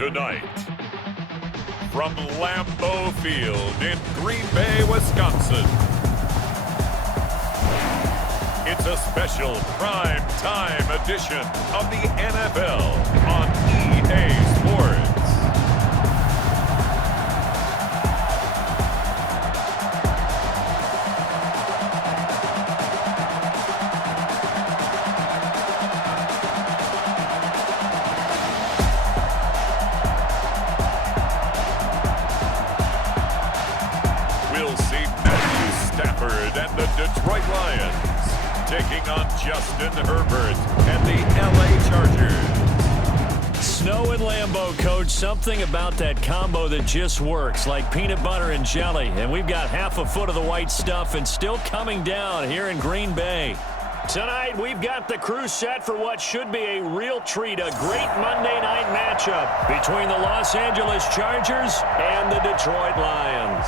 Tonight, from Lambeau Field in Green Bay, Wisconsin, it's a special prime time edition of the NFL on EA Sports. We'll see Matthew Stafford and the Detroit Lions taking on Justin Herbert and the LA Chargers. Snow and Lambeau, Coach. Something about that combo that just works, like peanut butter and jelly. And we've got half a foot of the white stuff and still coming down here in Green Bay. Tonight, we've got the crew set for what should be a real treat, a great Monday night matchup between the Los Angeles Chargers and the Detroit Lions.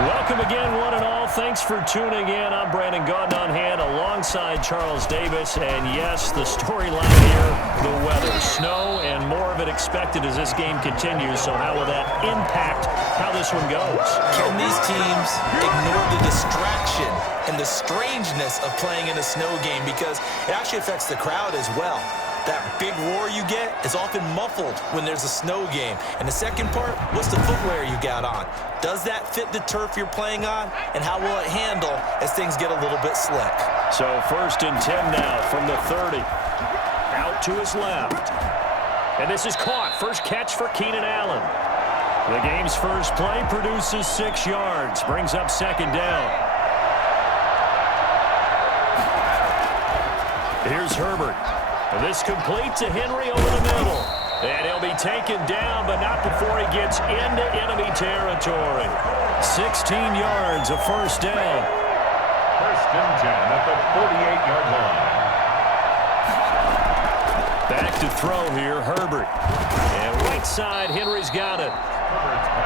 Welcome again, one and all. Thanks for tuning in. I'm Brandon Gaudin on hand alongside Charles Davis. And yes, the storyline here, the weather, snow, and more of it expected as this game continues. So how will that impact how this one goes? Can these teams ignore the distraction and the strangeness of playing in a snow game? Because it actually affects the crowd as well. That big roar you get is often muffled when there's a snow game. And the second part, what's the footwear you got on? Does that fit the turf you're playing on? And how will it handle as things get a little bit slick? So 1st and 10 now from the 30. Out to his left. And this is caught. First catch for Keenan Allen. The game's first play produces 6 yards. Brings up 2nd down. Here's Herbert. This complete to Henry over the middle. And he'll be taken down, but not before he gets into enemy territory. 16 yards, a first down. 1st and 10 at the 48-yard line. Back to throw here, Herbert. And right side, Henry's got it.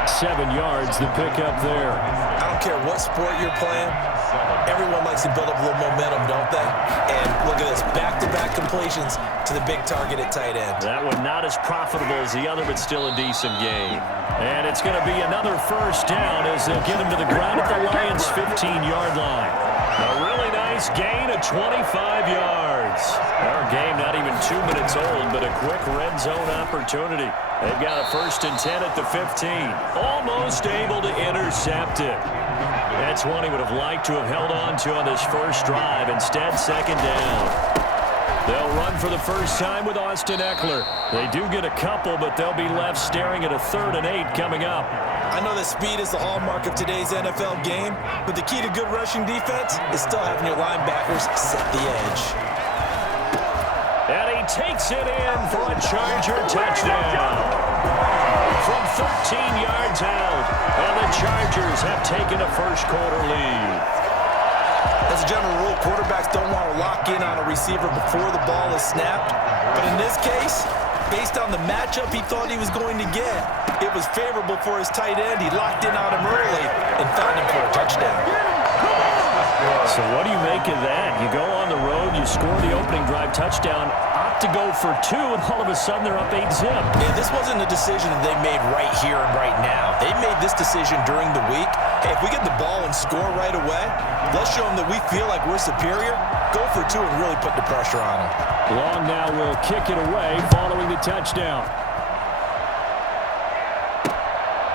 7 yards, the pickup there. I don't care what sport you're playing. Everyone likes to build up a little momentum, don't they? And look at this, back-to-back completions to the big target at tight end. That one not as profitable as the other, but still a decent game. And it's going to be another first down as they'll get him to the ground at the Lions' 15-yard line. A really nice gain of 25 yards. Our game not even 2 minutes old, but a quick red zone opportunity. They've got a 1st and 10 at the 15. Almost able to intercept it. That's one he would have liked to have held on to on this first drive. Instead, 2nd down. They'll run for the first time with Austin Ekeler. They do get a couple, but they'll be left staring at a 3rd and 8 coming up. I know that speed is the hallmark of today's NFL game, but the key to good rushing defense is still having your linebackers set the edge. And he takes it in for a Charger touchdown. From 13 yards out, and the Chargers have taken a first-quarter lead. As a general rule, quarterbacks don't want to lock in on a receiver before the ball is snapped. But in this case, based on the matchup he thought he was going to get, it was favorable for his tight end. He locked in on him early and found him for a touchdown. So what do you make of that? You go on the road, you score the opening drive touchdown, opt to go for 2, and all of a sudden they're up 8-zip. Yeah, this wasn't a decision that they made right here and right now. They made this decision during the week. Hey, if we get the ball and score right away, let's show them that we feel like we're superior. Go for 2 and really put the pressure on them. Long now will kick it away following the touchdown.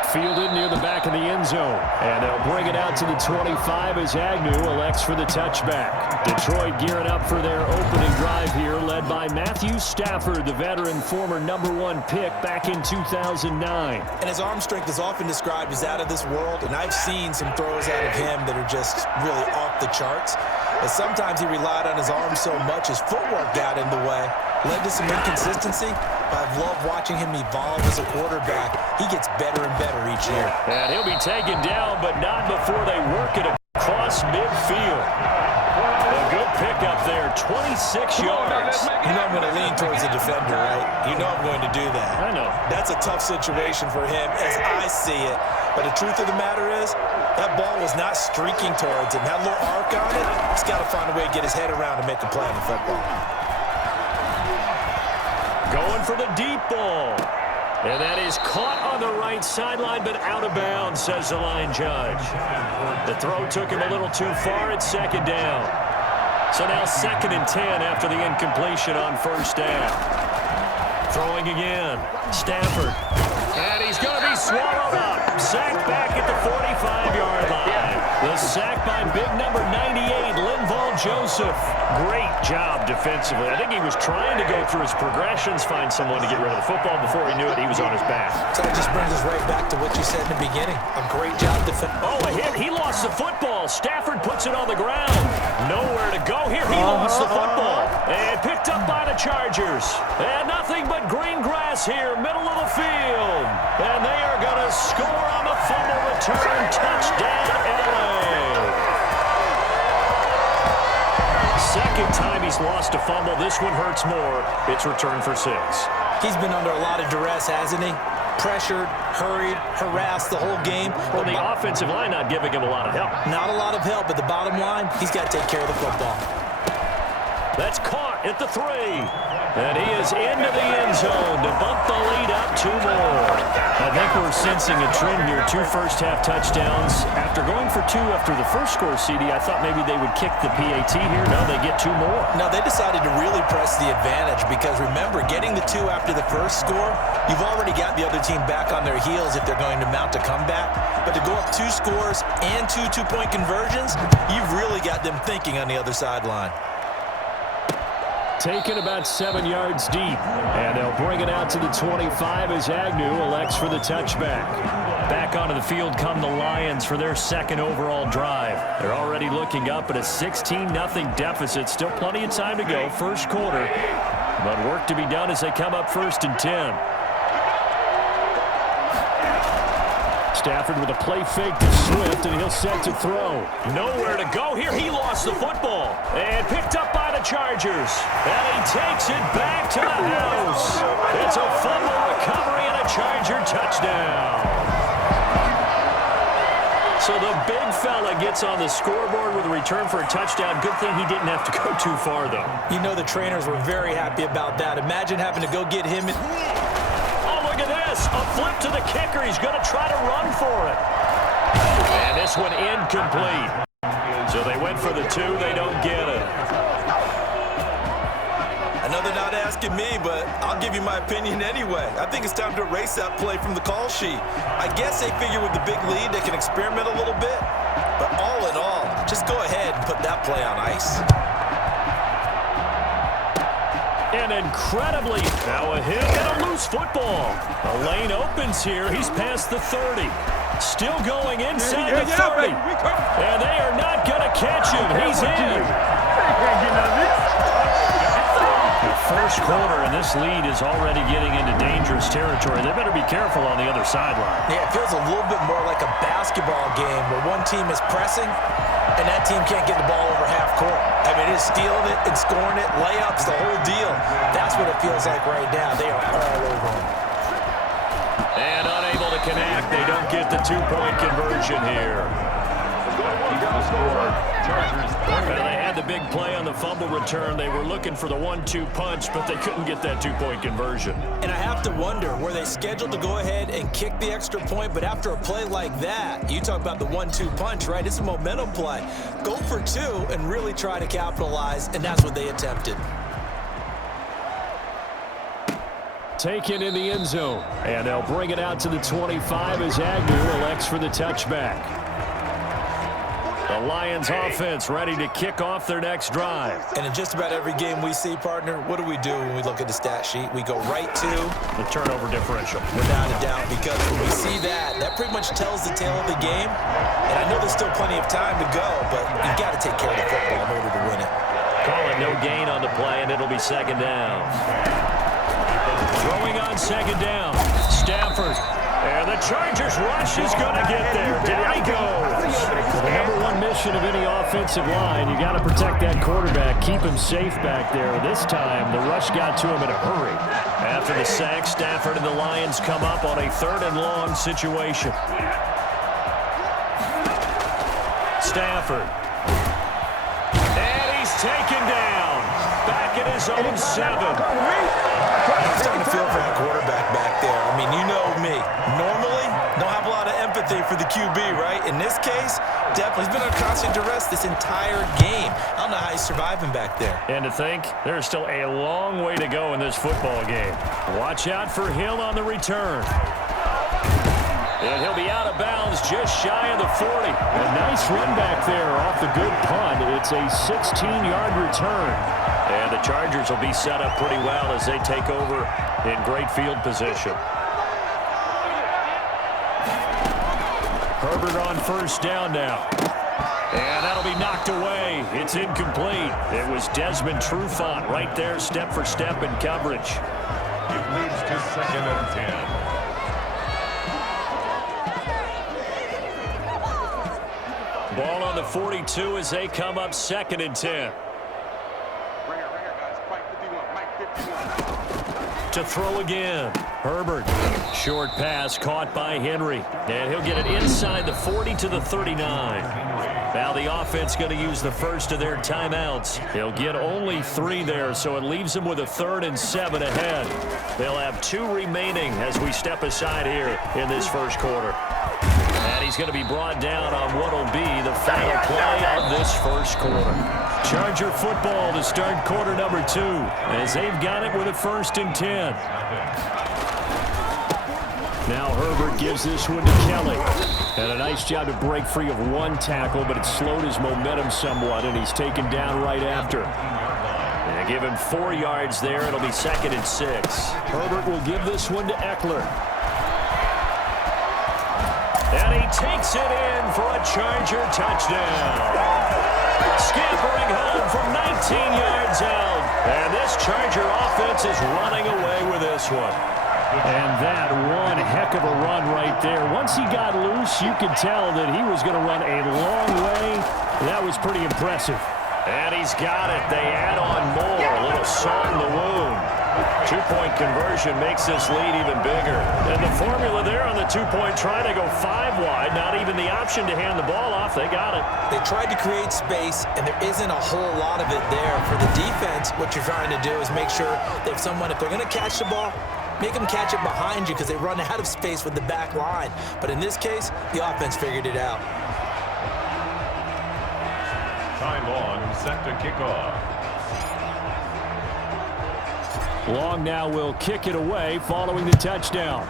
Fielded near the back of the end zone. And they'll bring it out to the 25 as Agnew elects for the touchback. Detroit gearing up for their opening drive here, led by Matthew Stafford, the veteran former #1 pick back in 2009. And his arm strength is often described as out of this world, and I've seen some throws out of him that are just really off the charts. And sometimes he relied on his arm so much his footwork got in the way, led to some inconsistency. I've loved watching him evolve as a quarterback. He gets better and better each year. And he'll be taken down, but not before they work it across midfield. A good pickup there, 26 yards. You know I'm going to lean towards the defender, right? You know I'm going to do that. I know. That's a tough situation for him as I see it. But the truth of the matter is, that ball was not streaking towards him. Had a little arc on it. He's got to find a way to get his head around and make a play in football. Going for the deep ball. And that is caught on the right sideline, but out of bounds, says the line judge. The throw took him a little too far. It's second down. So now 2nd and 10 after the incompletion on first down. Throwing again. Stafford. And he's going to be swallowed up. Sacked back at the 45-yard line. The sack by big number 98, Linval Joseph. Great job defensively. I think he was trying to go through his progressions, find someone to get rid of the football. Before he knew it, he was on his back. So that just brings us right back to what you said in the beginning. A great job defending. Oh, a hit. He lost the football. Stafford puts it on the ground. Nowhere to go here. He lost the football. And picked up by the Chargers. And nothing but green grass here, middle of the field. And they are going to score on the fumble return. Touchdown, LA. Second time he's lost a fumble. This one hurts more. It's returned for 6. He's been under a lot of duress, hasn't he? Pressured, hurried, harassed the whole game. Well, the offensive line not giving him a lot of help. Not a lot of help, but the bottom line, he's got to take care of the football. That's caught at the 3. And he is into the end zone to bump the lead up 2 more. I think we're sensing a trend here. 2 first-half touchdowns. After going for 2 after the first score, CD, I thought maybe they would kick the PAT here. No, they get 2 more. Now, they decided to really press the advantage because, remember, getting the 2 after the first score, you've already got the other team back on their heels if they're going to mount a comeback. But to go up 2 scores and 2 two-point conversions, you've really got them thinking on the other sideline. Taken about 7 yards deep. And they'll bring it out to the 25 as Agnew elects for the touchback. Back onto the field come the Lions for their 2nd overall drive. They're already looking up at a 16-0 deficit. Still plenty of time to go, first quarter. But work to be done as they come up 1st and 10. Stafford with a play fake to Swift, and he'll set to throw. Nowhere to go here. He lost the football. And picked up by the Chargers. And he takes it back to the house. It's a fumble recovery and a Charger touchdown. So the big fella gets on the scoreboard with a return for a touchdown. Good thing he didn't have to go too far, though. You know the trainers were very happy about that. Imagine having to go get him. Look at this. A flip to the kicker. He's going to try to run for it. And this one incomplete. So they went for the 2. They don't get it. I know they're not asking me, but I'll give you my opinion anyway. I think it's time to erase that play from the call sheet. I guess they figure with the big lead they can experiment a little bit. But all in all, just go ahead and put that play on ice. And incredibly, now a hit and a loose football. The lane opens here. He's past the 30. Still going inside the 30. And they are not going to catch him. He's in. The first quarter, and this lead is already getting into dangerous territory. They better be careful on the other sideline. Yeah, it feels a little bit more like a basketball game where one team is pressing and that team can't get the ball over half court. I mean, it's stealing it and scoring it, layups, the whole deal. That's what it feels like right now. They are all over him. And unable to connect. They don't get the 2-point conversion here. Well, they had the big play on the fumble return. They were looking for the 1-2 punch, but they couldn't get that 2-point conversion. And I have to wonder, were they scheduled to go ahead and kick the extra point, but after a play like that, you talk about the 1-2 punch, right? It's a momentum play. Go for 2 and really try to capitalize, and that's what they attempted. Taken in the end zone, and they'll bring it out to the 25 as Agnew elects for the touchback. The Lions offense ready to kick off their next drive. And in just about every game we see, partner, what do we do when we look at the stat sheet? We go right to the turnover differential. Without a doubt, because when we see that, that pretty much tells the tale of the game. And I know there's still plenty of time to go, but you've got to take care of the football in order to win it. Call it no gain on the play, and it'll be 2nd down. Throwing on 2nd down. Stafford. And the Chargers rush is going to get there. Down he goes. Well, the number 1 mission of any offensive line, you got to protect that quarterback, keep him safe back there. This time, the rush got to him in a hurry. After the sack, Stafford and the Lions come up on a 3rd and long situation. Stafford. And he's taken down. Back at his own 7. I'm starting to feel for that quarterback back there. I mean, you know me. Normally, don't have a lot of empathy for the QB, right? In this case, definitely he's been under constant duress this entire game. I don't know how he's surviving back there. And to think, there's still a long way to go in this football game. Watch out for Hill on the return. And he'll be out of bounds just shy of the 40. A nice run back there off the good punt. It's a 16-yard return. And the Chargers will be set up pretty well as they take over in great field position. Herbert on first down now. And that'll be knocked away. It's incomplete. It was Desmond Trufant right there, step for step in coverage. It moves to 2nd and 10. Ball on the 42 as they come up 2nd and 10. To throw again. Herbert. Short pass caught by Henry. And he'll get it inside the 40 to the 39. Now the offense going to use the first of their timeouts. He'll get only 3 there, so it leaves them with a 3rd and 7 ahead. They'll have 2 remaining as we step aside here in this first quarter. And he's going to be brought down on what will be the final play of this first quarter. Charger football to start quarter number 2 as they've got it with a 1st and 10. Now Herbert gives this one to Kelly. And a nice job to break free of 1 tackle, but it slowed his momentum somewhat, and he's taken down right after. And give him 4 yards there. It'll be 2nd and 6. Herbert will give this one to Eckler. And he takes it in for a Charger touchdown. Scampering home from 19 yards out. And this Charger offense is running away with this one. And that one heck of a run right there. Once he got loose, you could tell that he was going to run a long way. That was pretty impressive. And he's got it. They add on more. A little salt in the wound. 2-point conversion makes this lead even bigger. And the formula there on the 2-point try to go 5 wide. Not even the option to hand the ball off. They got it. They tried to create space, and there isn't a whole lot of it there. For the defense, what you're trying to do is make sure that if they're going to catch the ball, make them catch it behind you because they run out of space with the back line. But in this case, the offense figured it out. Time on, set to kick off. Long now will kick it away following the touchdown.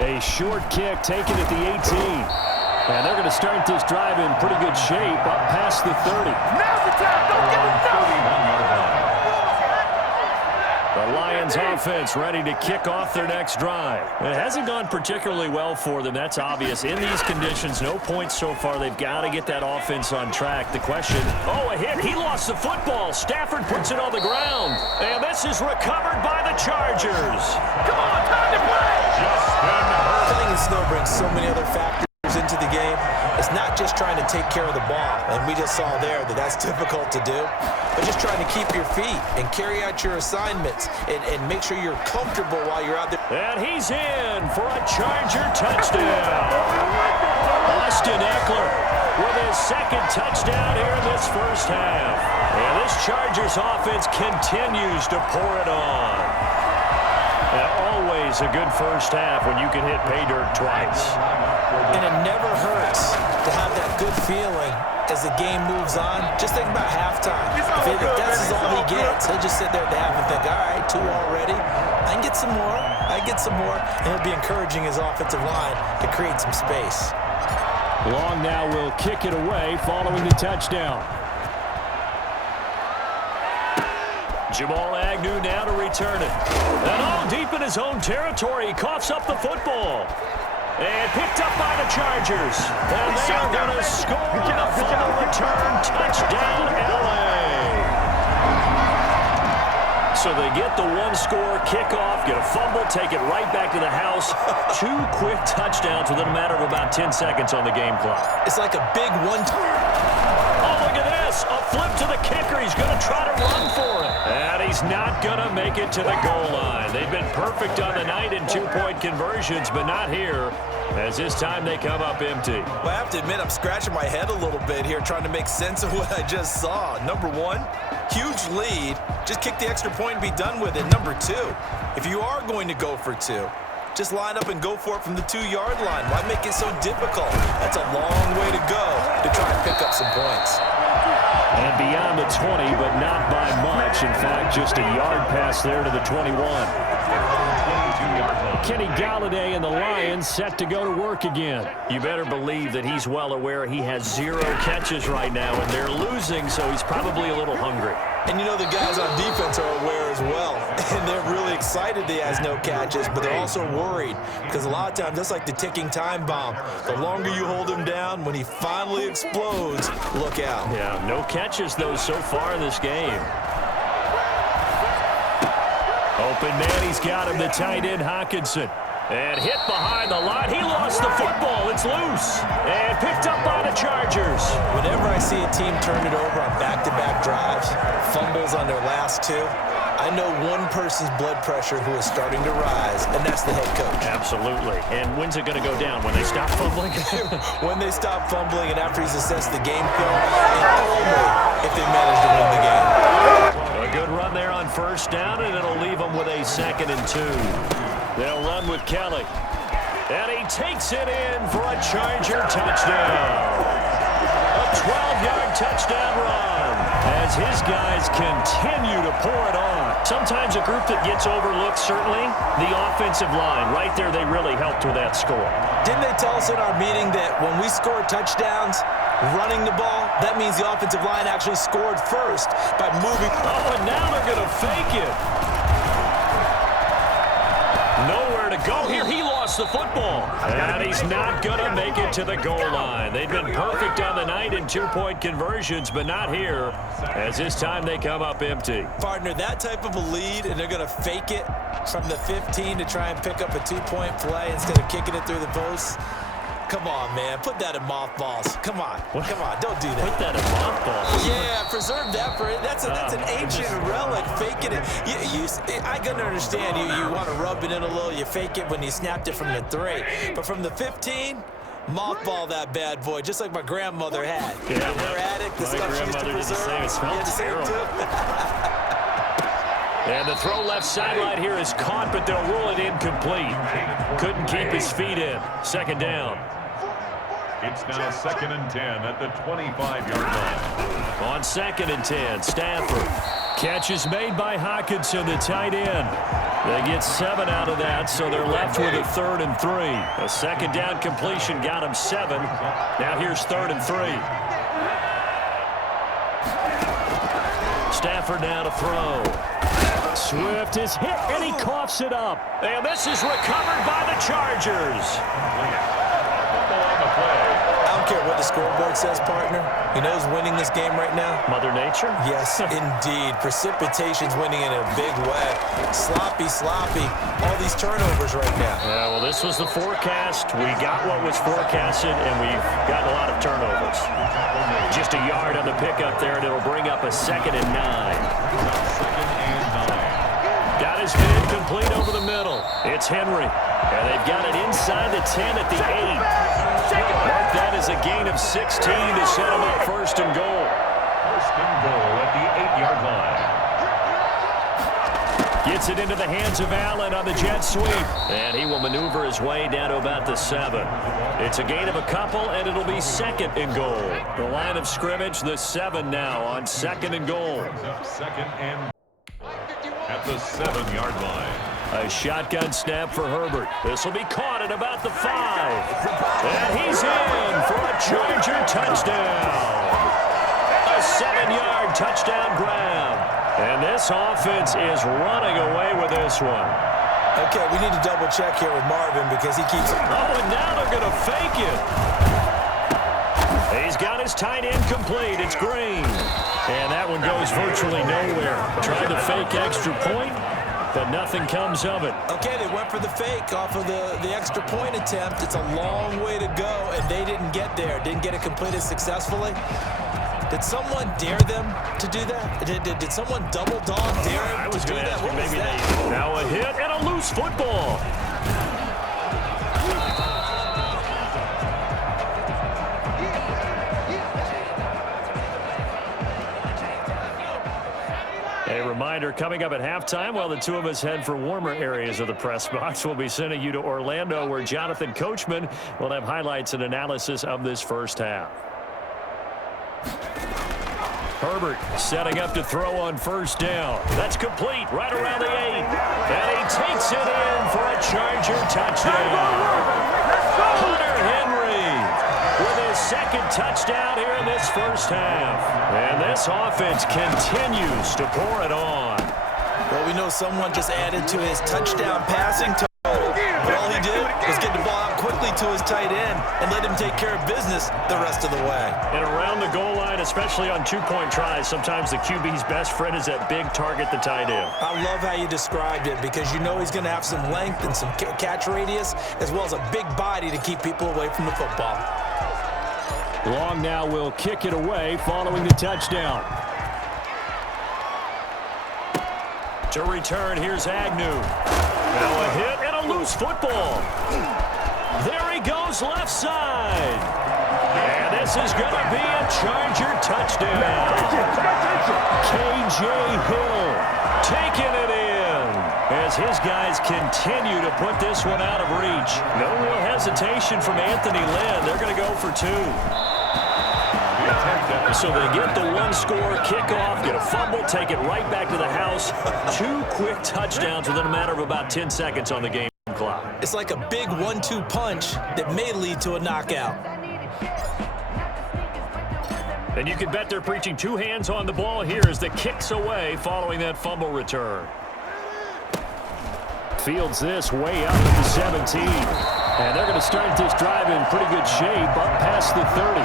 A short kick taken at the 18. And they're going to start this drive in pretty good shape up past the 30. Now's the time. Don't give it up. The Lions offense ready to kick off their next drive. It hasn't gone particularly well for them. That's obvious. In these conditions, no points so far. They've got to get that offense on track. The question, a hit. He lost the football. Stafford puts it on the ground. And this is recovered by the Chargers. Come on, time to play. Playing in snow brings so many other factors into the game. It's not just trying to take care of the ball, and we just saw there that that's difficult to do, but just trying to keep your feet and carry out your assignments and make sure you're comfortable while you're out there. And he's in for a Charger touchdown. Austin Eckler with his 2nd touchdown here in this first half. And this Chargers offense continues to pour it on. And always a good first half when you can hit pay dirt twice. And it never hurts to have that good feeling as the game moves on. Just think about halftime. If that's all he gets, he'll just sit there at the half and think, all right, 2 already. I can get some more. And he'll be encouraging his offensive line to create some space. Long now will kick it away following the touchdown. Jamal Agnew now to return it. And all deep in his own territory, he coughs up the football. And picked up by the Chargers. And they are going to score on the fumble return. Touchdown, L.A. So they get the 1-score kickoff, get a fumble, take it right back to the house. 2 quick touchdowns within a matter of about 10 seconds on the game clock. It's like a big one. Oh, look at this. this. A flip to the kicker. He's going to try to run for it. And he's not going to make it to the goal line. They've been perfect on the night in two-point conversions, but not here, as this time they come up empty. Well, I have to admit, I'm scratching my head a little bit here trying to make sense of what I just saw. Number one, huge lead. Just kick the extra point and be done with it. Number two, if you are going to go for two, just line up and go for it from the 2-yard line. Why make it so difficult? That's a long way to go to try and pick up some points. And beyond the 20, but not by much. In fact, just a yard pass there to the 21. Kenny Golladay and the Lions set to go to work again. You better believe that he's well aware he has 0 catches right now, and they're losing, so he's probably a little hungry. And you know the guys on defense are aware as well. And they're really excited he has no catches, but they're also worried. Because a lot of times, that's like the ticking time bomb. The longer you hold him down, when he finally explodes, look out. Yeah, no catches, though, so far in this game. Open man, he's got him, the tight end, Hockenson. And hit behind the line. He lost the football. It's loose. And picked up by the Chargers. Whenever I see a team turn it over on back-to-back drives, fumbles on their last two, I know one person's blood pressure who is starting to rise, and that's the head coach. Absolutely. And when's it going to go down? When they stop fumbling? When they stop fumbling and after he's assessed the game film, and only if they manage to win the game. A good run there on first down, and it'll leave them with a 2nd and 2. They'll run with Kelly. And he takes it in for a Charger touchdown. A 12-yard touchdown run as his guys continue to pour it on. Sometimes a group that gets overlooked, certainly, the offensive line. Right there, they really helped with that score. Didn't they tell us in our meeting that when we score touchdowns, running the ball, that means the offensive line actually scored first by moving. Oh, and now they're going to fake it. Nowhere to go here. He lost the football. And he's not going to make it to the goal line. They've been perfect on the night in two-point conversions, but not here, as this time they come up empty. Partner, that type of a lead, and they're going to fake it from the 15 to try and pick up a 2-point play instead of kicking it through the post. Come on, man. Put that in mothballs. Come on. What? Come on. Don't do that. Put that in mothballs. Yeah, preserve that for it. That's an ancient relic. Faking it. I can understand you want to rub it in a little. You fake it when you snapped it from the 3. But from the 15, mothball that bad boy, just like my grandmother had. Yeah, her attic, the my stuff she used to grandmother did the preserve. same. It smelled terrible. And the throw left sideline here is caught, but they'll rule it incomplete. Couldn't keep his feet in. 2nd down. It's now 2nd and 10 at the 25-yard line. On 2nd and 10, Stafford. Catch is made by Hockenson, the tight end. They get 7 out of that, so they're left with a 3rd and 3. A 2nd down completion got him 7. Now here's 3rd and 3. Stafford now to throw. Swift is hit, and he coughs it up. And this is recovered by the Chargers. I don't care what the scoreboard says, partner. You know who's winning this game right now? Mother Nature? Yes, indeed. Precipitation's winning in a big way. Sloppy. All these turnovers right now. Yeah, well, this was the forecast. We got what was forecasted, and we've gotten a lot of turnovers. Just a yard on the pickup there, and it'll bring up a 2nd and 9. Got his man complete over the middle. It's Henry. And they've got it inside the 10 at the 8. Mark that as a gain of 16 to set him up 1st and goal. 1st and goal at the 8-yard line. Gets it into the hands of Allen on the jet sweep. And he will maneuver his way down to about the 7. It's a gain of a couple, and it'll be 2nd and goal. The line of scrimmage, the 7 now on 2nd and goal. 2nd and at the 7-yard line. A shotgun snap for Herbert. This will be caught at about the 5. And he's in for a Charger touchdown. A 7-yard touchdown grab. And this offense is running away with this one. Okay, we need to double check here with Marvin because he keeps... Oh, and now they're going to fake it. He's got his tight end complete. It's Green. And that one goes virtually nowhere. Tried to fake extra point, but nothing comes of it. Okay, they went for the fake off of the extra point attempt. It's a long way to go, and they didn't get there. Didn't get it completed successfully. Did someone dare them to do that? Did someone double dog dare him to do that? What was that? Now a hit and a loose football. A reminder, coming up at halftime, while the two of us head for warmer areas of the press box, we'll be sending you to Orlando, where Jonathan Coachman will have highlights and analysis of this first half. Herbert setting up to throw on first down. That's complete right around the 8. And he takes it in for a Charger touchdown. Hunter Henry with his second touchdown here in this first half. And this offense continues to pour it on. Well, we know someone just added to his touchdown passing total. But all he did was get the ball out quickly to his tight end and let him take care of business the rest of the way. And around the goal line, especially on two-point tries, sometimes the QB's best friend is that big target, the tight end. I love how you described it, because you know he's going to have some length and some catch radius, as well as a big body to keep people away from the football. Long now will kick it away following the touchdown. To return, here's Agnew. Now a hit and a loose football. There he goes left side. And this is going to be a Charger touchdown. K.J. Hill taking it in as his guys continue to put this one out of reach. No real hesitation from Anthony Lynn. They're going to go for 2. So they get the one-score kickoff, get a fumble, take it right back to the house. 2 quick touchdowns within a matter of about 10 seconds on the game clock. It's like a big 1-2 punch that may lead to a knockout. And you can bet they're preaching 2 hands on the ball here as the kick's away following that fumble return. Fields this way up at the 17. And they're going to start this drive in pretty good shape up past the 30.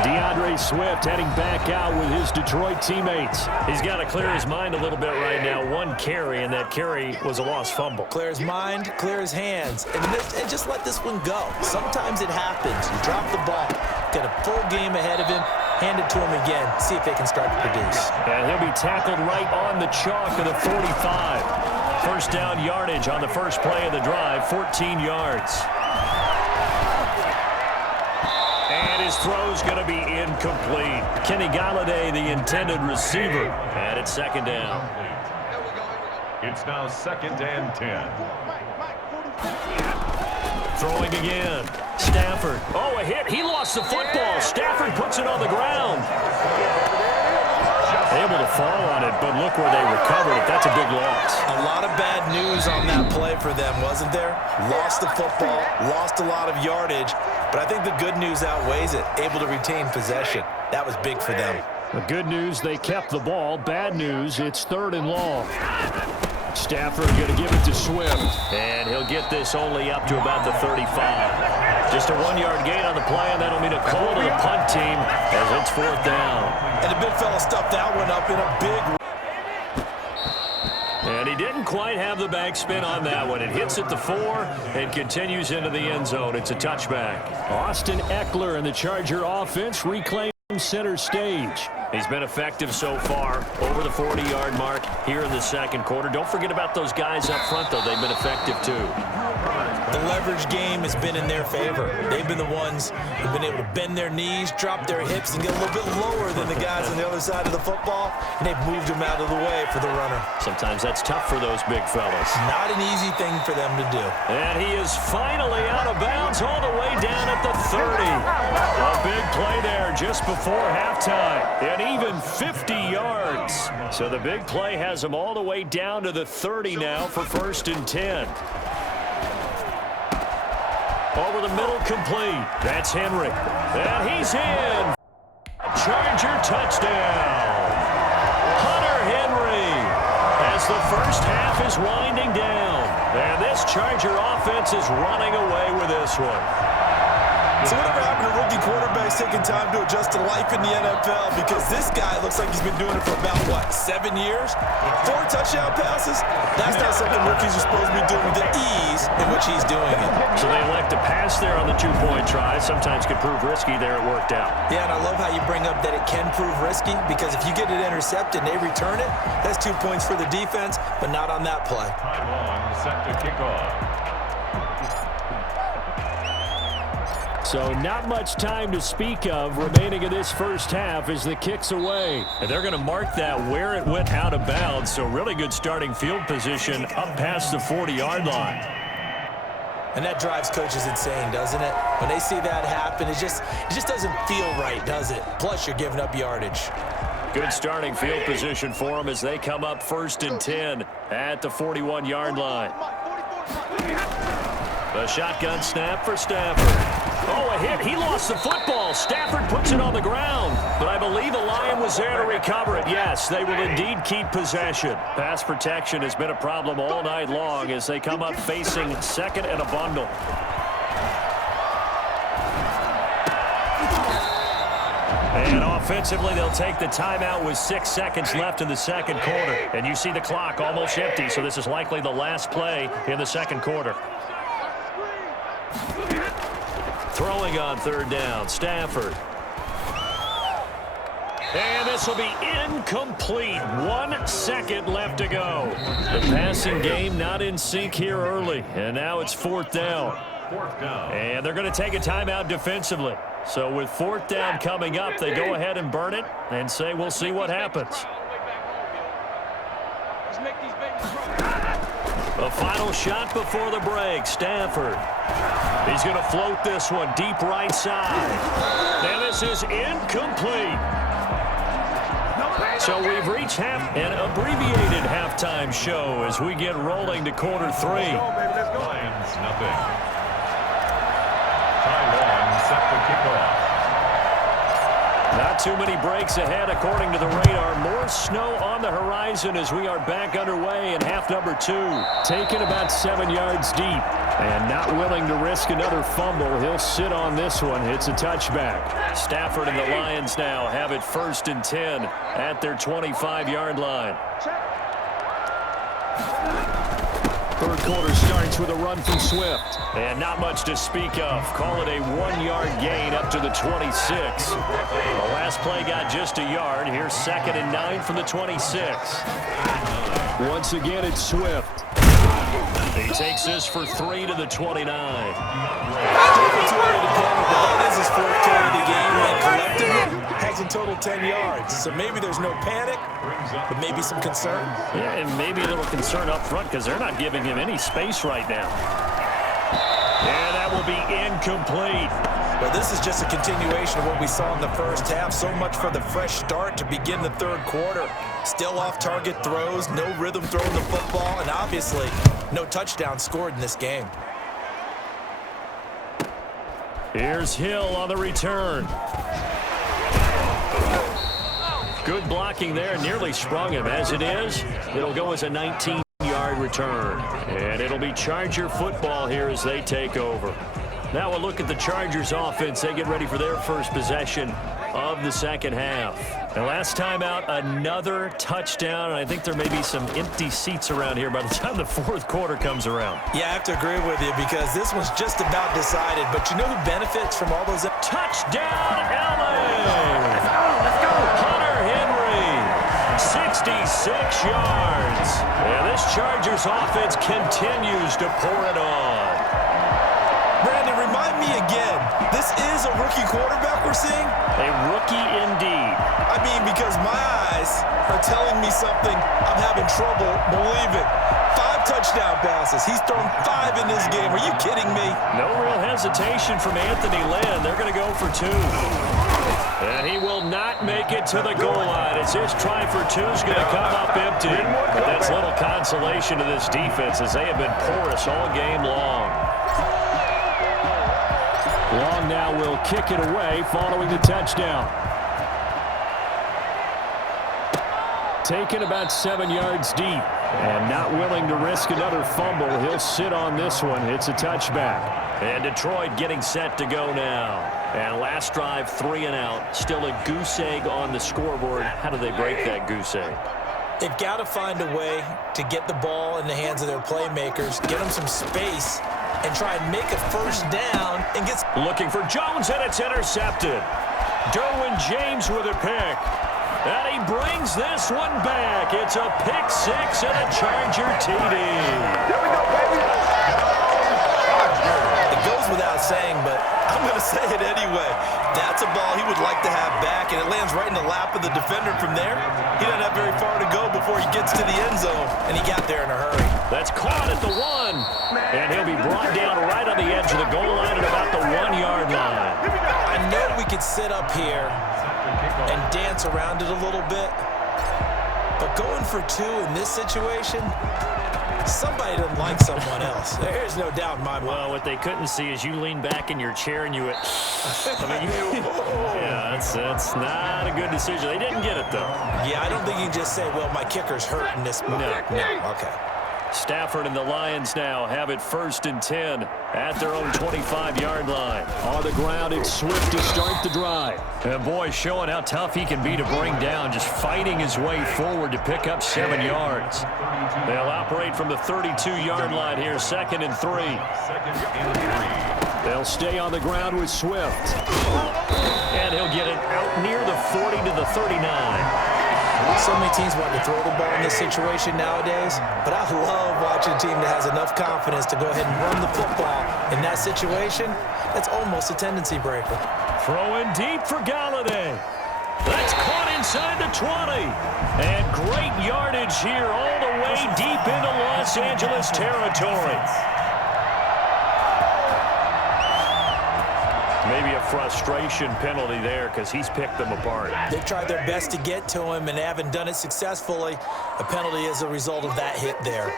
DeAndre Swift heading back out with his Detroit teammates. He's got to clear his mind a little bit right now. 1 carry, and that carry was a lost fumble. Clear his mind, clear his hands, and just let this one go. Sometimes it happens. You drop the ball, get a full game ahead of him, hand it to him again, see if they can start to produce. And he'll be tackled right on the chalk of the 45. First down yardage on the first play of the drive, 14 yards. And his throw's going to be incomplete. Kenny Golladay, the intended receiver. And it's second down. It's now 2nd and 10. Throwing again. Stafford. Oh, a hit. He lost the football. Stafford puts it on the ground. Able to fall on it, but look where they recovered it. That's a big loss. A lot of bad news on that play for them, wasn't there? Lost the football, lost a lot of yardage, but I think the good news outweighs it. Able to retain possession. That was big for them. The good news, they kept the ball. Bad news, it's 3rd and long. Stafford going to give it to Swift. And he'll get this only up to about the 35. Just a 1-yard gain on the play, and that'll mean a call to the punt team as it's 4th down. And the big fella stuffed that one up in a big... And he didn't quite have the backspin on that one. It hits at the 4 and continues into the end zone. It's a touchback. Austin Eckler and the Charger offense reclaim center stage. He's been effective so far, over the 40-yard mark here in the second quarter. Don't forget about those guys up front, though. They've been effective, too. The leverage game has been in their favor. They've been the ones who've been able to bend their knees, drop their hips, and get a little bit lower than the guys on the other side of the football, and they've moved them out of the way for the runner. Sometimes that's tough for those big fellas. Not an easy thing for them to do. And he is finally out of bounds all the way down at the 30. A big play there just before halftime. And even 50 yards. So the big play has him all the way down to the 30 now for 1st and 10. Over the middle, complete. That's Henry. And he's in. Charger touchdown. Hunter Henry as the first half is winding down. And this Charger offense is running away with this one. So whatever happened to rookie quarterbacks taking time to adjust to life in the NFL? Because this guy looks like he's been doing it for about, 7 years? 4 touchdown passes? That's not something rookies are supposed to be doing with the ease in which he's doing it. So they elect to pass there on the 2-point try. Sometimes could prove risky. There it worked out. Yeah, and I love how you bring up that it can prove risky, because if you get it intercepted and they return it, that's 2 points for the defense, but not on that play. Taiwan set to kick off. So not much time to speak of remaining in this first half as the kick's away. And they're going to mark that where it went out of bounds. So really good starting field position up past the 40-yard line. And that drives coaches insane, doesn't it? When they see that happen, it just doesn't feel right, does it? Plus, you're giving up yardage. Good starting field position for them as they come up 1st and 10 at the 41-yard line. A shotgun snap for Stafford. Oh, a hit. He lost the football. Stafford puts it on the ground. But I believe a Lion was there to recover it. Yes, they will indeed keep possession. Pass protection has been a problem all night long as they come up facing 2nd and a bundle. And offensively, they'll take the timeout with 6 seconds left in the second quarter. And you see the clock almost empty, so this is likely the last play in the second quarter. Throwing on 3rd down, Stafford. And this will be incomplete. 1 second left to go. The passing game not in sync here early. And now it's 4th down. And they're going to take a timeout defensively. So with 4th down coming up, they go ahead and burn it and say we'll see what happens. A final shot before the break. Stafford. He's going to float this one deep right side. And this is incomplete. So we've reached an abbreviated halftime show as we get rolling to quarter 3. Lions, nothing. Taiwan set to kick off. Not too many breaks ahead according to the radar. More snow on the horizon as we are back underway in half number 2. Taken about 7 yards deep. And not willing to risk another fumble. He'll sit on this one. It's a touchback. Stafford and the Lions now have it 1st and 10 at their 25-yard line. Third quarter starts with a run from Swift. And not much to speak of. Call it a 1-yard gain up to the 26. The last play got just a yard. Here's 2nd and 9 from the 26. Once again, it's Swift. He takes this for 3 to the 29. That is his 4th carry of the game, and collectively has in total 10 yards. So maybe there's no panic, but maybe some concern. Yeah, and maybe a little concern up front because they're not giving him any space right now. And that will be incomplete. Well, this is just a continuation of what we saw in the first half. So much for the fresh start to begin the third quarter. Still off-target throws, no rhythm throwing the football, and obviously no touchdown scored in this game. Here's Hill on the return. Good blocking there. Nearly sprung him. As it is, it'll go as a 19-yard return. And it'll be Charger football here as they take over. Now a look at the Chargers offense. They get ready for their first possession of the second half. And last time out, another touchdown. And I think there may be some empty seats around here by the time the fourth quarter comes around. Yeah, I have to agree with you because this one's just about decided. But you know who benefits from all those? Touchdown, LA! Let's go! Hunter Henry, 66 yards. And this Chargers offense continues to pour it on. Brandon, remind me again, this is a rookie quarterback we're seeing? A rookie indeed. I mean, because my eyes are telling me something I'm having trouble believing. 5 touchdown passes. He's thrown 5 in this game. Are you kidding me? No real hesitation from Anthony Lynn. They're going to go for 2. And he will not make it to the goal line. It's his try for 2 is going to come up empty. But that's little consolation to this defense as they have been porous all game long. Long now will kick it away following the touchdown. Taken about 7 yards deep. And not willing to risk another fumble. He'll sit on this one. It's a touchback. And Detroit getting set to go now. And last drive, 3 and out. Still a goose egg on the scoreboard. How do they break that goose egg? They've got to find a way to get the ball in the hands of their playmakers, get them some space, and try and make a first down and get... Looking for Jones, and it's intercepted. Derwin James with a pick. And he brings this one back. It's a pick six and a Charger TD. Here we go, baby. It goes without saying, but I'm going to say it anyway. That's a ball he would like to have back, and it lands right in the lap of the defender from there. He doesn't have very far to go before he gets to the end zone, and he got there in a hurry. That's caught at the 1. And he'll be brought down right on the edge of the goal line at about the 1-yard line. I know we could sit up here and dance around it a little bit, but going for 2 in this situation, somebody doesn't like someone else. There's no doubt in my mind. Well, what they couldn't see is you lean back in your chair and you went, yeah, that's not a good decision. They didn't get it, though. Yeah, I don't think you can just say, well, my kicker's hurt in this spot. No, okay. Stafford and the Lions now have it 1st and 10 at their own 25-yard line. On the ground, it's Swift to start the drive. And boy, showing how tough he can be to bring down, just fighting his way forward to pick up 7 yards. They'll operate from the 32-yard line here, 2nd and 3. They'll stay on the ground with Swift. And he'll get it out near the 40 to the 39. So many teams want to throw the ball in this situation nowadays, but I love watching a team that has enough confidence to go ahead and run the football. In that situation, that's almost a tendency breaker. Throwing deep for Galladay. That's caught inside the 20. And great yardage here all the way deep into Los Angeles territory. Maybe a frustration penalty there because he's picked them apart. They've tried their best to get to him and haven't done it successfully. A penalty is a result of that hit there.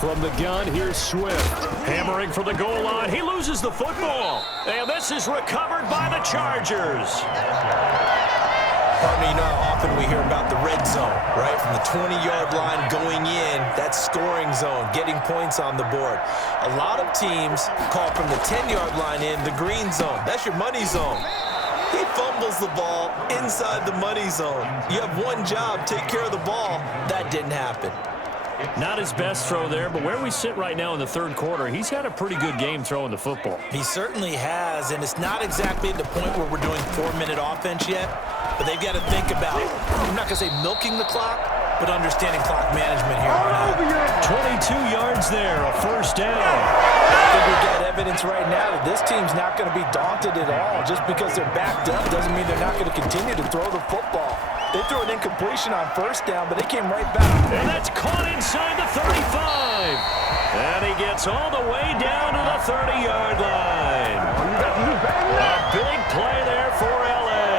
From the gun, here's Swift. Hammering for the goal line. He loses the football. And this is recovered by the Chargers. Partner, you know how often we hear about the red zone, right? From the 20-yard line going in, that's scoring zone, getting points on the board. A lot of teams call from the 10-yard line in the green zone. That's your money zone. He fumbles the ball inside the money zone. You have one job, take care of the ball. That didn't happen. Not his best throw there, but where we sit right now in the 3rd quarter, he's had a pretty good game throwing the football. He certainly has, and it's not exactly at the point where we're doing 4-minute offense yet, but they've got to think about, I'm not going to say milking the clock, but understanding clock management here on out. 22 yards there, a 1st down. I think we've got evidence right now that this team's not going to be daunted at all. Just because they're backed up doesn't mean they're not going to continue to throw the football. They threw an incompletion on 1st down, but they came right back. And that's caught inside the 35. And he gets all the way down to the 30-yard line. A big play there for L.A.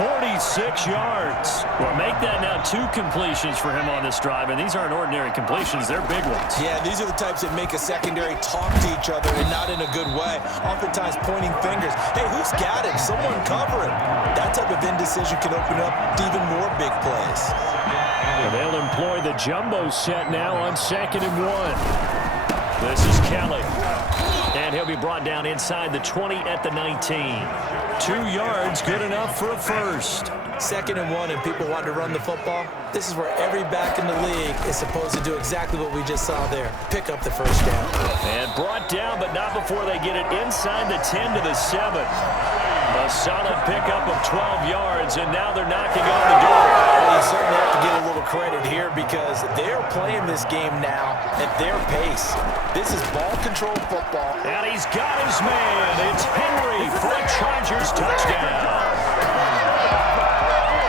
46 yards. Well, make that now 2 completions for him on this drive, and these aren't ordinary completions. They're big ones. Yeah, these are the types that make a secondary talk to each other and not in a good way. Oftentimes pointing fingers. Hey, who's got him? Someone cover him. That type of indecision can open up to even more big plays. And they'll employ the jumbo set now on 2nd and 1. This is Kelly. And he'll be brought down inside the 20 at the 19. 2 yards, good enough for a 1st. 2nd and 1, and people want to run the football. This is where every back in the league is supposed to do exactly what we just saw there. Pick up the 1st down. And brought down, but not before they get it inside the 10 to the 7. A solid pickup of 12 yards, and now they're knocking on the door. Well, you certainly have to give a little credit here because they're playing this game now at their pace. This is ball control football. And he's got his man. It's Henry for a Chargers touchdown.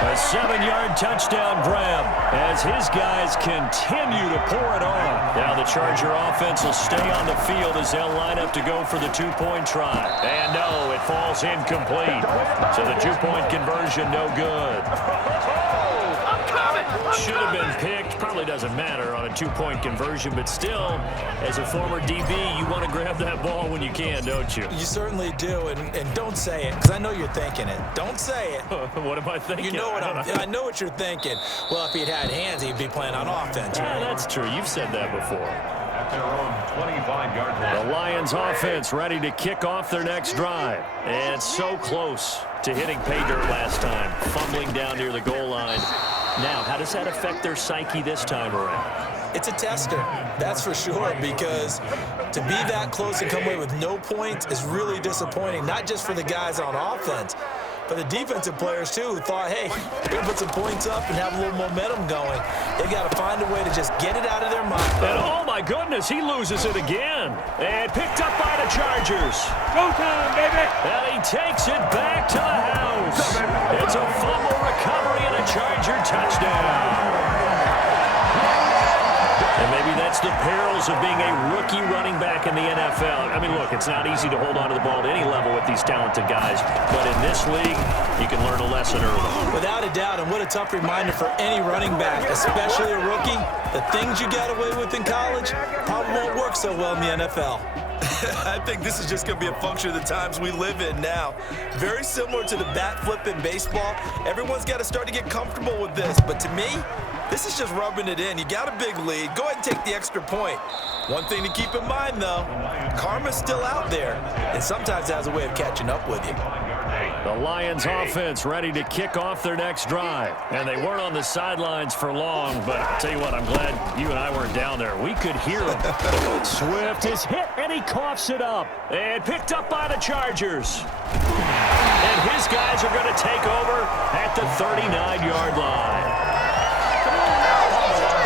A 7-yard touchdown grab as his guys continue to pour it on. Now the Charger offense will stay on the field as they'll line up to go for the 2-point try. And no, it falls incomplete. So the 2-point conversion no good. Should have been picked. Probably doesn't matter on a 2-point conversion, but still, as a former DB, you want to grab that ball when you can, don't you? You certainly do, and don't say it, because I know you're thinking it. Don't say it. What am I thinking? You know what I know what you're thinking. Well, if he'd had hands, he'd be playing on offense. Yeah, that's true. You've said that before. their own 25-yard line. The Lions offense ready to kick off their next drive. And so close to hitting pay dirt last time, fumbling down near the goal line. Now, how does that affect their psyche this time around? It's a tester, that's for sure, because to be that close and come away with no points is really disappointing, not just for the guys on offense, but the defensive players, too, who thought, hey, we're going to put some points up and have a little momentum going. They got to find a way to just get it out of their mind. And oh, my goodness, he loses it again. And picked up by the Chargers. Go time, baby. And he takes it back to the house. It's a fumble recovery and a Charger touchdown. And maybe that's the perils of being a rookie running back in the NFL. I mean, look, it's not easy to hold on to the ball at any level with these talented guys. But in this league, you can learn a lesson early. Without a doubt, and what a tough reminder for any running back, especially a rookie. The things you got away with in college probably won't work so well in the NFL. I think this is just going to be a function of the times we live in now. Very similar to the bat flip in baseball. Everyone's got to start to get comfortable with this. But to me, this is just rubbing it in. You got a big lead. Go ahead and take the extra point. One thing to keep in mind, though, karma's still out there, and sometimes has a way of catching up with you. The Lions offense ready to kick off their next drive. And they weren't on the sidelines for long, but I'll tell you what, I'm glad you and I weren't down there. We could hear him. Swift is hit, and he coughs it up. And picked up by the Chargers. And his guys are going to take over at the 39-yard line.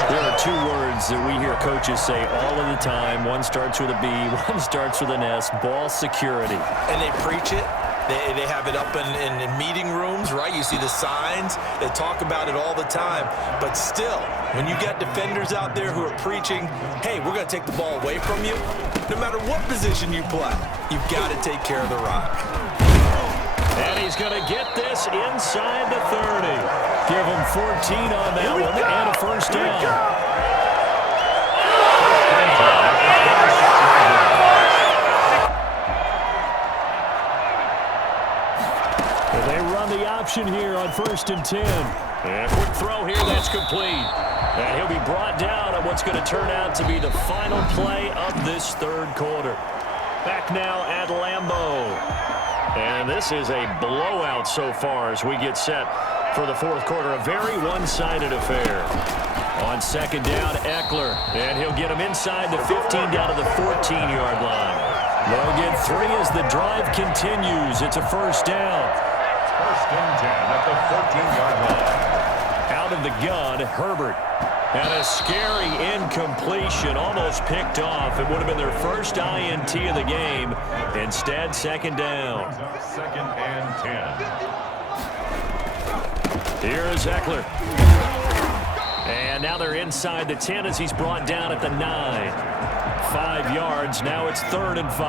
There are two words that we hear coaches say all of the time. One starts with a B, one starts with an S, ball security. And they preach it. They have it up in meeting rooms, right? You see the signs. They talk about it all the time. But still, when you got defenders out there who are preaching, hey, we're going to take the ball away from you, no matter what position you play, you've got to take care of the rock. And he's going to get this inside the 30. Give him 14 on that one and a first down. They run the option here on 1st and 10. And a quick throw here, that's complete. And he'll be brought down on what's going to turn out to be the final play of this third quarter. Back now at Lambeau. And this is a blowout so far as we get set for the fourth quarter. A very one-sided affair. On 2nd down, Eckler. And he'll get him inside the 15 down to the 14-yard line. They'll get 3 as the drive continues. It's a first down. 1st and 10 at the 14-yard line. Out of the gun, Herbert. And a scary incompletion, almost picked off. It would have been their first INT of the game. Instead, 2nd down. 2nd and 10. Here is Eckler. And now they're inside the 10 as he's brought down at the 9. 5 yards. Now it's 3rd and 5.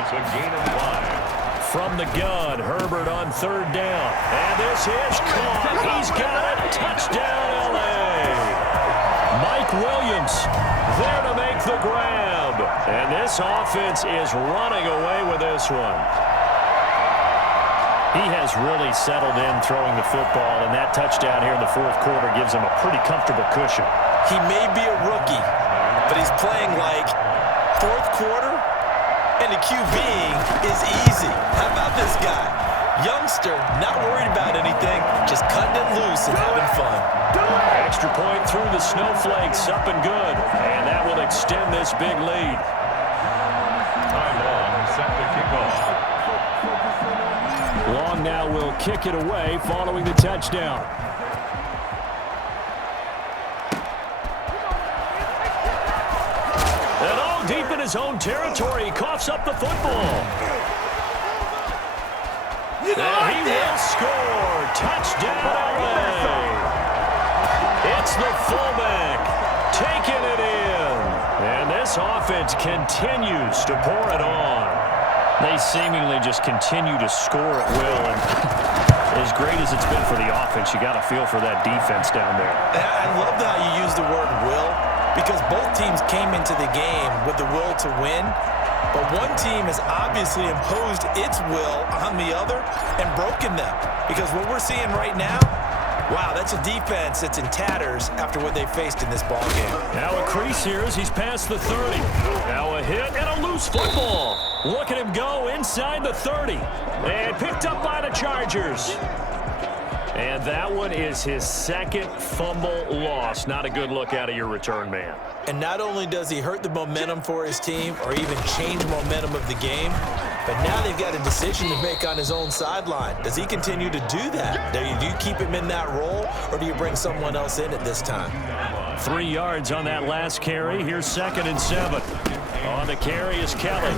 It's a gain of 5. From the gun, Herbert on 3rd down. And this is caught. He's got it. Touchdown, L.A. Mike Williams there to make the grab. And this offense is running away with this one. He has really settled in throwing the football, and that touchdown here in the fourth quarter gives him a pretty comfortable cushion. He may be a rookie, but he's playing like fourth quarter, and the QBing is easy. How about this guy? Youngster, not worried about anything, just cutting it loose and having fun. Extra point through the snowflakes, up and good. And that will extend this big lead. Time long set to kick off. Long now will kick it away following the touchdown. And all deep in his own territory, he coughs up the football. And he will score. Touchdown, LA. It's the fullback taking it in. And this offense continues to pour it on. They seemingly just continue to score at will. And as great as it's been for the offense, you got to feel for that defense down there. I love how you use the word will, because both teams came into the game with the will to win. But one team has obviously imposed its will on the other and broken them. Because what we're seeing right now, Wow, that's a defense that's in tatters after what they faced in this ball game. Now a crease here as he's past the 30. Now a hit and a loose football. Look at him go inside the 30. And picked up by the Chargers. And that one is his second fumble loss. Not a good look out of your return man. And not only does he hurt the momentum for his team or even change momentum of the game, but now they've got a decision to make on his own sideline. Does he continue to do that? Do you keep him in that role, or do you bring someone else in at this time? 3 yards on that last carry. Here's 2nd and 7. On the carry is Kelly.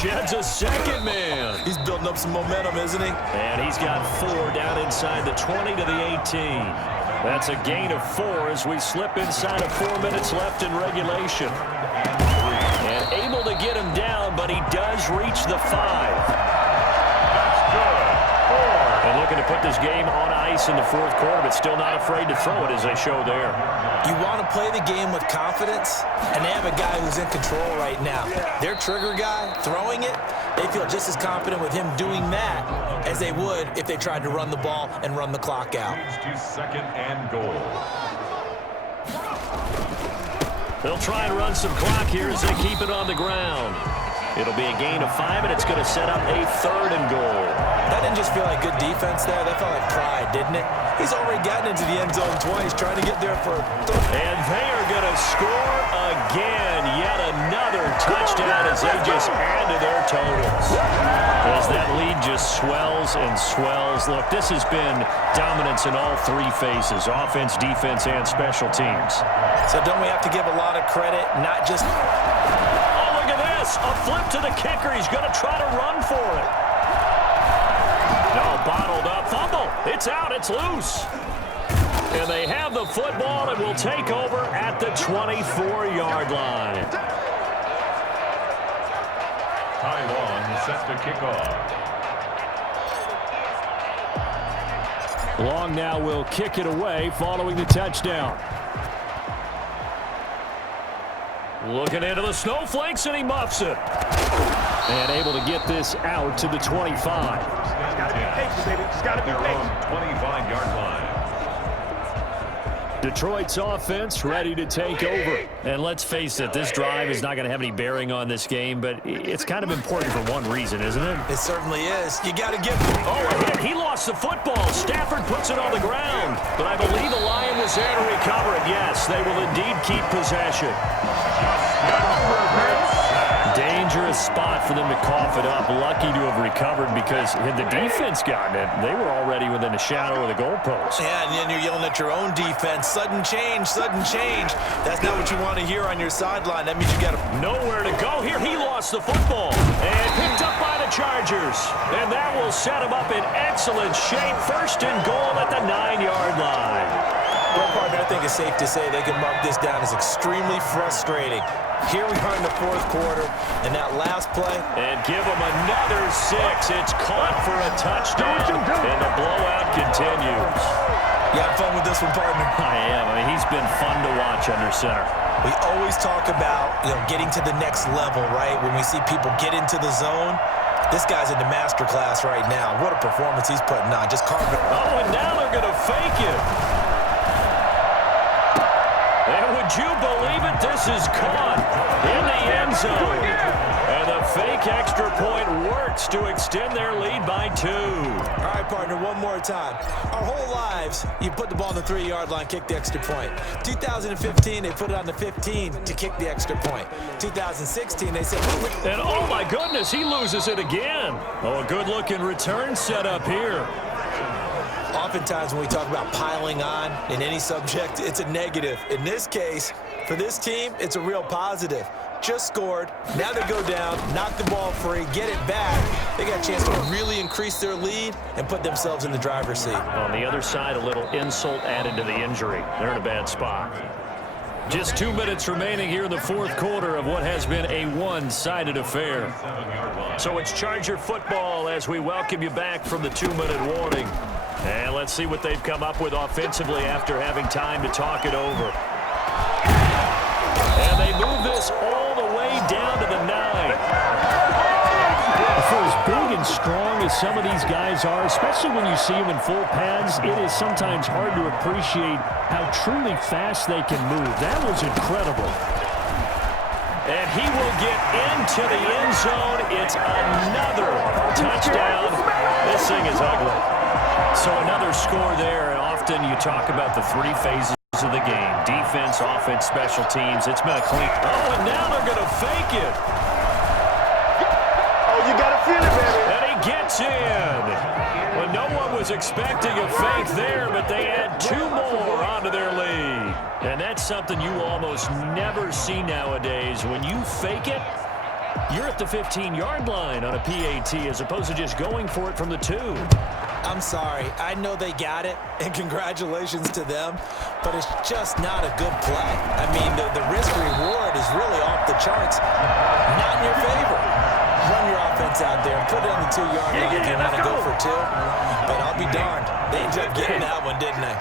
Sheds a second man. He's building up some momentum, isn't he? And he's got 4 down inside the 20 to the 18. That's a gain of 4 as we slip inside of 4 minutes left in regulation. And able to get him down, but he does reach the 5. And looking to put this game on ice in the 4th quarter, but still not afraid to throw it as they show there. You want to play the game with confidence, and they have a guy who's in control right now. Their trigger guy, throwing it, they feel just as confident with him doing that as they would if they tried to run the ball and run the clock out. To 2nd and goal. They'll try and run some clock here as they keep it on the ground. It'll be a gain of 5, and it's going to set up a 3rd and goal. That didn't just feel like good defense there. That felt like pride, didn't it? He's already gotten into the end zone twice, trying to get there for a 3rd. And they are going to score again. Yet another touchdown as they just add to their totals. As that lead just swells and swells. Look, this has been dominance in all 3 phases, offense, defense, and special teams. So don't we have to give a lot of credit, not just... A flip to the kicker. He's going to try to run for it. No, bottled up. Fumble. It's out. It's loose. And they have the football and will take over at the 24-yard line. Ty Long set to kick off. Long now will kick it away following the touchdown. Looking into the snowflakes, and he muffs it. And able to get this out to the 25. Just got to be patient, baby. Just got to be patient. 25-yard line. Detroit's offense ready to take over. And let's face it, this drive is not going to have any bearing on this game, but it's kind of important for one reason, isn't it? It certainly is. You got to give... Oh, a hit. He lost the football. Stafford puts it on the ground. But I believe the Lion was there to recover it. Yes, they will indeed keep possession. Dangerous spot for them to cough it up. Lucky to have recovered because had the defense gotten it, they were already within a shadow of the goalpost. Yeah, and then you're yelling at your own defense. Sudden change, sudden change. That's not what you want to hear on your sideline. That means you got to... Nowhere to go. Here he lost the football. And picked up by the Chargers. And that will set him up in excellent shape. 1st and goal at the 9-yard line. Well, partner, I think it's safe to say they can mark this down as extremely frustrating. Here we are in the 4th quarter, and that last play. And give him another 6. It's caught for a touchdown, and the blowout continues. You have fun with this one, partner? I am. I mean, he's been fun to watch under center. We always talk about, getting to the next level, right? When we see people get into the zone. This guy's in the master class right now. What a performance he's putting on. Just carving. Oh, and now they're going to fake it. And would you believe it? This is caught in the end zone. And the fake extra point works to extend their lead by 2. All right, partner, one more time. Our whole lives, you put the ball on the 3-yard line, kick the extra point. 2015, they put it on the 15 to kick the extra point. 2016, they said... And oh my goodness, he loses it again. Oh, a good-looking return set up here. Oftentimes when we talk about piling on in any subject, it's a negative. In this case, for this team, it's a real positive. Just scored. Now they go down, knock the ball free, get it back. They got a chance to really increase their lead and put themselves in the driver's seat. On the other side, a little insult added to the injury. They're in a bad spot. Just 2 minutes remaining here in the 4th quarter of what has been a one-sided affair. So it's Charger football as we welcome you back from the 2-minute warning. And let's see what they've come up with offensively after having time to talk it over. And they move this all the way down to the 9. For as big and strong as some of these guys are, especially when you see them in full pads, it is sometimes hard to appreciate how truly fast they can move. That was incredible. And he will get into the end zone. It's another touchdown. This thing is ugly. So another score there. Often you talk about the three phases of the game. Defense, offense, special teams. It's been a clean. Oh, and now they're going to fake it. Oh, you got to feel it, baby. And he gets in. Well, no one was expecting a fake there, but they add two more onto their lead. And that's something you almost never see nowadays. When you fake it, you're at the 15-yard line on a PAT as opposed to just going for it from the 2. I'm sorry. I know they got it, and congratulations to them, but it's just not a good play. I mean, the risk-reward is really off the charts. Not in your favor. Run your offense out there and put it on the 2-yard line if you want to go for 2. But I'll be darned. They ended up getting that one, didn't they?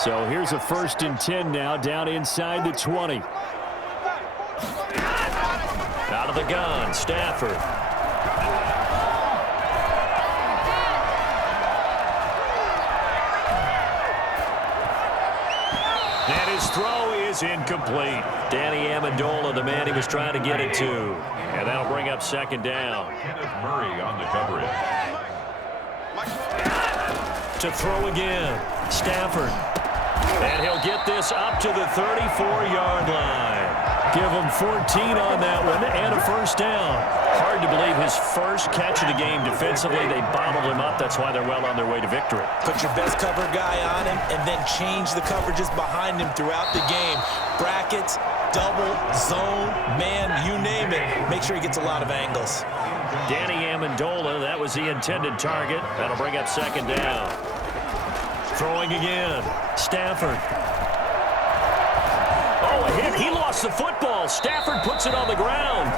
So here's a 1st and 10 now, down inside the 20. Out of the gun, Stafford. And his throw is incomplete. Danny Amendola, the man he was trying to get it to. And that'll bring up 2nd down. Kenneth Murray on the coverage. To throw again, Stafford. And he'll get this up to the 34-yard line. Give him 14 on that one and a 1st down. Hard to believe his first catch of the game defensively. They bottled him up. That's why they're well on their way to victory. Put your best cover guy on him and then change the coverages behind him throughout the game. Brackets, double, zone, man, you name it. Make sure he gets a lot of angles. Danny Amendola, that was the intended target. That'll bring up 2nd down. Throwing again, Stafford. Oh, a hit. He lost the football. Stafford puts it on the ground.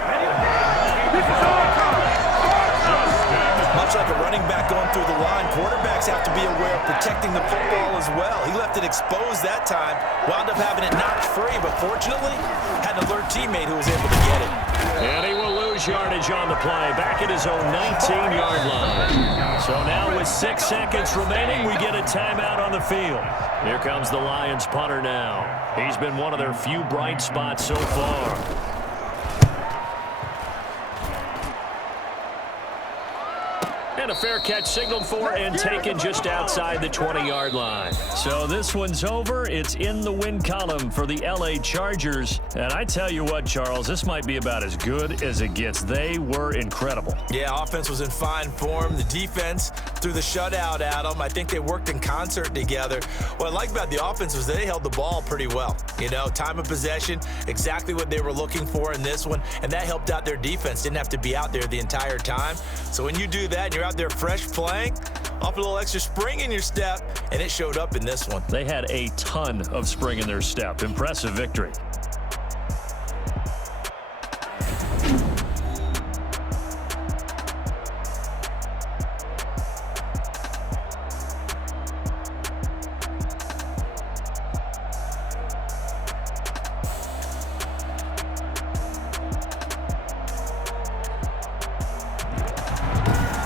Much like a running back going through the line, quarterbacks have to be aware of protecting the football as well. He left it exposed that time, wound up having it knocked free, but fortunately, had an alert teammate who was able to get it. And he will lose yardage on the play, back at his own 19-yard line. So now with 6 seconds remaining, we get a timeout on the field. Here comes the Lions punter now. He's been one of their few bright spots so far. And a fair catch signaled for and taken just outside the 20-yard line. So this one's over. It's in the win column for the LA Chargers. And I tell you what, Charles, this might be about as good as it gets. They were incredible. Yeah, offense was in fine form. The defense threw the shutout at them. I think they worked in concert together. What I like about the offense was they held the ball pretty well. You know, time of possession, exactly what they were looking for in this one. And that helped out their defense. Didn't have to be out there the entire time. So when you do that and you're out there fresh playing, off a little extra spring in your step, and it showed up in this one. They had a ton of spring in their step. Impressive victory.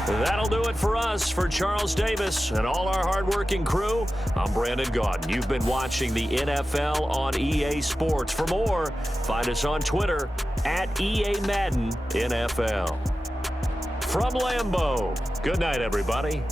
That'll do it for us. For Charles Davis and all our hardworking crew, I'm Brandon Gaudin. You've been watching the NFL on EA Sports. For more, find us on Twitter at EA Madden NFL. From Lambeau, good night, everybody.